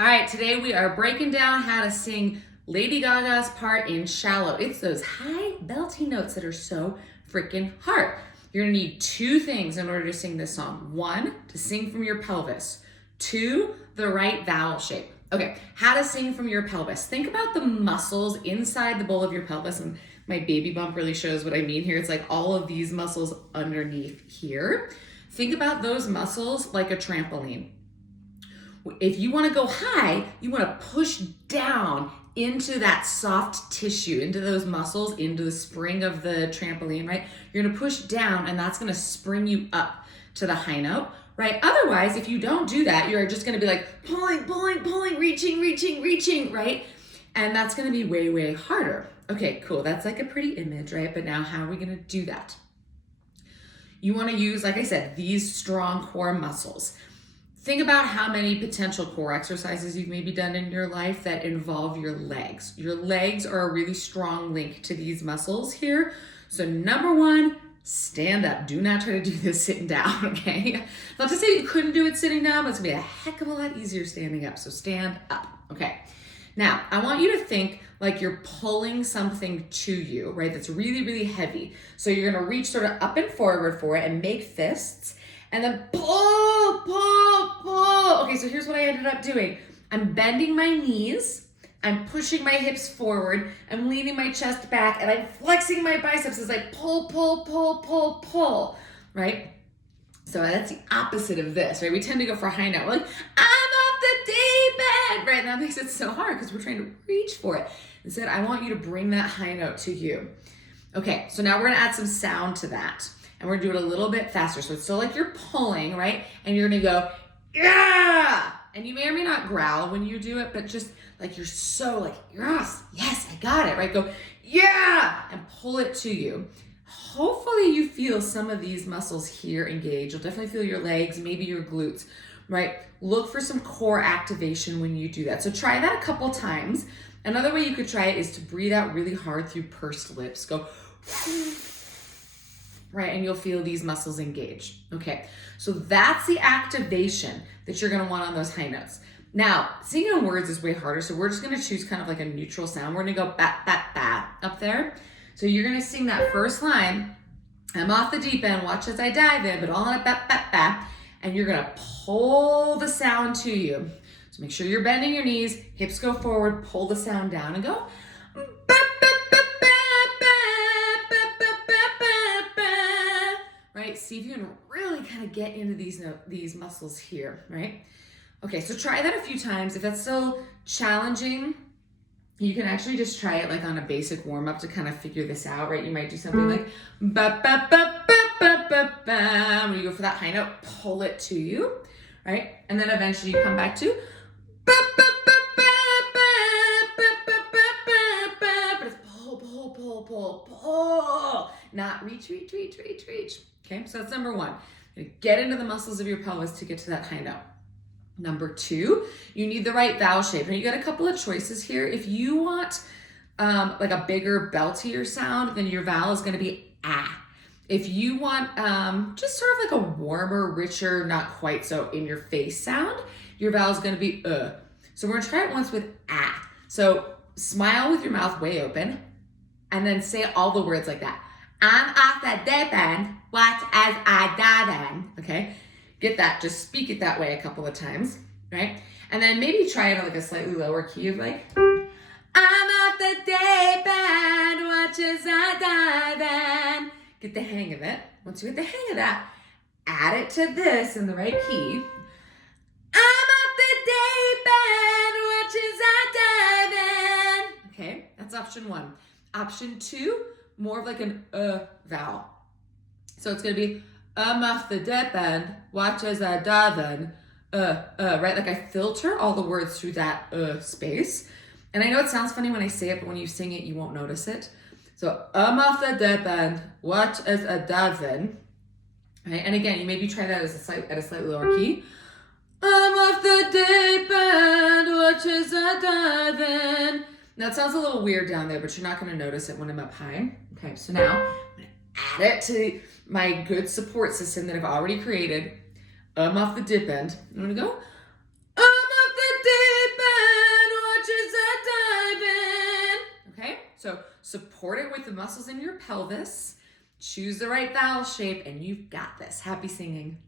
All right, today we are breaking down how to sing Lady Gaga's part in Shallow. It's those high belty notes that are so freaking hard. You're gonna need two things in order to sing this song. One, to sing from your pelvis. Two, the right vowel shape. Okay, how to sing from your pelvis. Think about the muscles inside the bowl of your pelvis, and my baby bump really shows what I mean here. It's like all of these muscles underneath here. Think about those muscles like a trampoline. If you want to go high, you want to push down into that soft tissue, into those muscles, into the spring of the trampoline, right? You're going to push down and that's going to spring you up to the high note, right? Otherwise, if you don't do that, you're just going to be like pulling, reaching, right? And that's going to be way, way harder. Okay, cool. That's like a pretty image, right? But now how are we going to do that? You want to use, like I said, these strong core muscles. Think about how many potential core exercises you've maybe done in your life that involve your legs. Your legs are a really strong link to these muscles here. So number one, stand up. Do not try to do this sitting down, okay? Not to say you couldn't do it sitting down, but it's gonna be a heck of a lot easier standing up. So stand up, okay? Now, I want you to think like you're pulling something to you, right? That's really, really heavy. So you're gonna reach sort of up and forward for it and make fists. And then pull. Okay, so here's what I ended up doing. I'm bending my knees, I'm pushing my hips forward, I'm leaning my chest back, and I'm flexing my biceps as I pull, right? So that's the opposite of this, right? We tend to go for high note. We're like, I'm off the deep end, right? And that makes it so hard because we're trying to reach for it. Instead, I want you to bring that high note to you. Okay, so now we're gonna add some sound to that. And we're gonna do it a little bit faster. So it's still like you're pulling, right? And you're gonna go, yeah! And you may or may not growl when you do it, but just like you're so like, yes, I got it, right? Go, yeah! And pull it to you. Hopefully you feel some of these muscles here engage. You'll definitely feel your legs, maybe your glutes, right? Look for some core activation when you do that. So try that a couple times. Another way you could try it is to breathe out really hard through pursed lips. Go, right? And you'll feel these muscles engage. Okay, so that's the activation that you're gonna want on those high notes. Now, singing in words is way harder, so we're just gonna choose kind of like a neutral sound. We're gonna go bat, bat, bat up there. So you're gonna sing that first line, I'm off the deep end, watch as I dive in, but all in a bat, bat, bat, and you're gonna pull the sound to you. So make sure you're bending your knees, hips go forward, pull the sound down and go, bat, right? See if you can really kind of get into these muscles here, right? Okay, so try that a few times. If that's still challenging, you can actually just try it like on a basic warm-up to kind of figure this out, right? You might do something like ba ba ba ba ba ba ba. When you go for that high note, pull it to you, right? And then eventually you come back to ba ba ba ba ba ba ba ba ba ba. But it's pull, not reach. Okay, so that's number one. Get into the muscles of your pelvis to get to that high note. Number two, you need the right vowel shape. And you got a couple of choices here. If you want like a bigger, beltier sound, then your vowel is gonna be ah. If you want just sort of like a warmer, richer, not quite so in your face sound, your vowel is gonna be So we're gonna try it once with ah. So smile with your mouth way open and then say all the words like that. I'm off the deep end, watch as I dive in, okay? Get that, just speak it that way a couple of times, right? And then maybe try it on like a slightly lower key of like, I'm off the deep end, watch as I dive in. Get the hang of it. Once you get the hang of that, add it to this in the right key. I'm off the deep end, watch as I dive in. Okay, that's option one. Option two, more of like an vowel. So it's gonna be, I'm off the deep end, watch as I dive in, right? Like I filter all the words through that space. And I know it sounds funny when I say it, but when you sing it, you won't notice it. So I'm off the deep end, watch as I dive in. Right? And again, you maybe try that at a slightly lower key. I'm off the deep end, watch as I dive in. Now it sounds a little weird down there, but you're not gonna notice it when I'm up high. Okay, so now I'm gonna add it to my good support system that I've already created. I'm off the dip end. I'm gonna go, I'm off the dip So support it with the muscles in your pelvis, choose the right vowel shape, and you've got this. Happy singing.